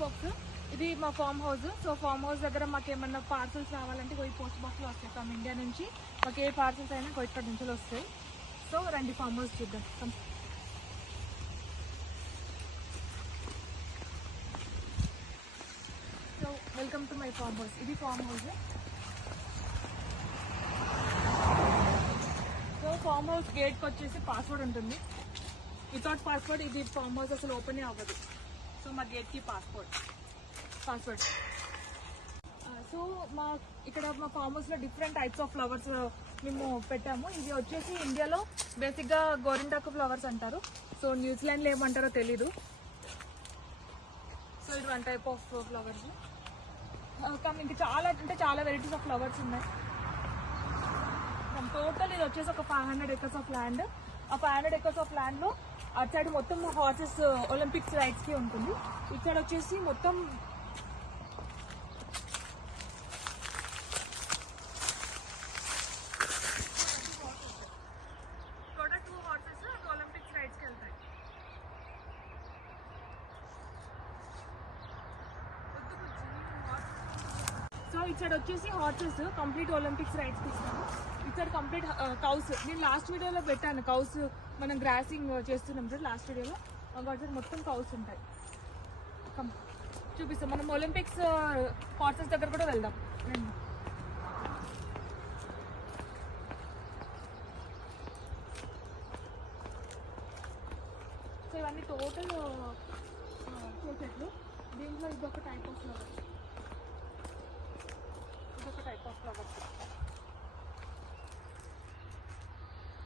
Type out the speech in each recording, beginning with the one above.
Post box. ఇది మా form house. So farm house దగ్గర మాకు ఏమన్నా పార్సల్స్ రావాలంటే ఈ పోస్ట్ బాక్స్లో వస్తాయి. ఫ్రమ్ ఇండియా నుంచి మాకు ఏ పార్సల్స్ అయినా ఇక్కడ నుంచి వస్తాయి. సో రండి ఫామ్ హౌస్ చూద్దాం. So welcome to my farm house. ఇది farm house. So farm house గేట్కి వచ్చేసి పాస్వర్డ్ ఉంటుంది. వితౌట్ పాస్వర్డ్ ఇది ఫామ్ హౌస్ అసలు ఓపెన్ అవ్వదు. సో మా గేట్కి పాస్వర్డ్. సో ఇక్కడ మా ఫామ్ హౌస్లో డిఫరెంట్ టైప్స్ ఆఫ్ ఫ్లవర్స్ మేము పెట్టాము. ఇది వచ్చేసి ఇండియాలో బేసిక్గా గోరింటాకు ఫ్లవర్స్ అంటారు. సో న్యూజిలాండ్లో ఏమంటారో తెలీదు. సో ఇది వన్ టైప్ ఆఫ్ ఫ్లవర్స్. ఇంకా చాలా వెరైటీస్ ఆఫ్ ఫ్లవర్స్ ఉన్నాయి. టోటల్ ఇది వచ్చేసి ఒక 500 acres ఆఫ్ ల్యాండ్. ఆ 500 acres ఆఫ్ ల్యాండ్లో అటు సైడ్ మొత్తం హార్సెస్ ఒలింపిక్స్ రైడ్స్కి ఉంటుంది. ఇటు సైడ్ వచ్చేసి మొత్తం సో ఇటు వచ్చేసి హార్సెస్ కంప్లీట్ ఒలింపిక్స్ రైడ్స్ ఇస్తాము. ఇటు కంప్లీట్ కౌస్. నేను లాస్ట్ వీడియోలో పెట్టాను కౌస్. మనం గ్రాసింగ్ చేస్తున్నాం చూడు లాస్ట్ వీడియోలో. వాటి మొత్తం కౌస్ ఉంటాయి. చూపిస్తాం. మనం ఒలింపిక్స్ హార్సెస్ దగ్గర కూడా వెళ్దాం. సో ఇవన్నీ టోటల్ చెట్లు. దీంట్లో ఇదొక టైప్ ఆఫ్ ఫ్లవర్స్.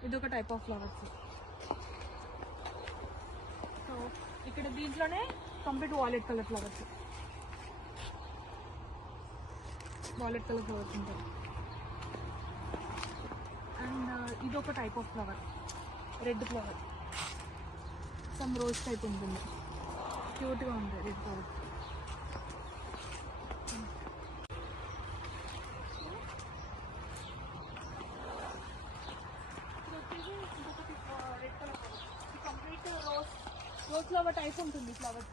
ఇదొక టైప్ ఆఫ్ ఫ్లవర్స్. సో ఇక్కడ దీంట్లోనే కంప్లీట్ వాలెట్ కలర్ ఫ్లవర్స్ ఉంటాయి. అండ్ ఇదొక type of flower, red flower. Some rose type ఉంటుంది. క్యూట్గా ఉంటుంది red flower. Rose flower type ఉంటుంది ఫ్లవర్స్.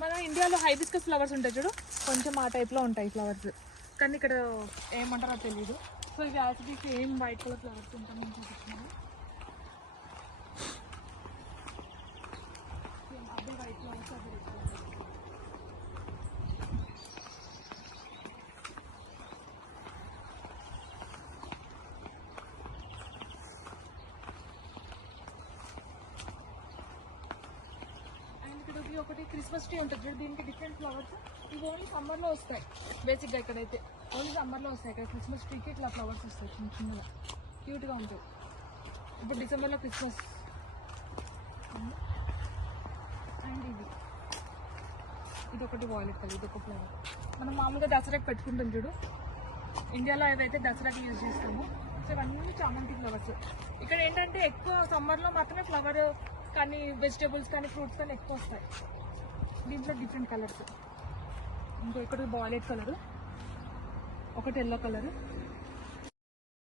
మన ఇండియాలో హైబిస్కస్ ఫ్లవర్స్ ఉంటాయి చూడు, కొంచెం ఆ టైప్లో ఉంటాయి ఫ్లవర్స్. కానీ ఇక్కడ ఏమంటారో తెలియదు. సో ఇవి actually same white colour flowers ఉంటాయి. నేను చూపిస్తున్నాను. అదే వైట్ ఫ్లవర్స్, అదే రెడ్ ఫ్లవర్స్. ఒకటి క్రిస్మస్ ట్రీ ఉంటుంది చూడు, దీనికి డిఫరెంట్ ఫ్లవర్స్. ఇవి ఓన్లీ సమ్మర్లో వస్తాయి బేసిక్గా. ఇక్కడైతే ఓన్లీ సమ్మర్లో వస్తాయి. ఇక్కడ క్రిస్మస్ ట్రీకి ఇట్లా ఫ్లవర్స్ వస్తాయి చిన్న చిన్నగా, క్యూట్గా ఉంటాయి. ఇప్పుడు డిసెంబర్లో క్రిస్మస్. అండ్ ఇదొకటి వాయిలెట్ కలర్, ఇదొక ఫ్లవర్. మనం మామూలుగా దసరాకి పెట్టుకుంటాం చూడు, ఇండియాలో ఏవైతే దసరాకి యూజ్ చేస్తామో. సో ఇవన్నీ చామంతి ఫ్లవర్స్. ఇక్కడ ఏంటంటే ఎక్కువ సమ్మర్లో మాత్రమే ఫ్లవర్ కానీ వెజిటేబుల్స్ కానీ ఫ్రూట్స్ కానీ ఎక్కువ వస్తాయి. దీంట్లో డిఫరెంట్ కలర్స్. ఇంకో ఇక్కడ వాయిలెట్ కలరు, ఒకటి ఎల్లో కలరు,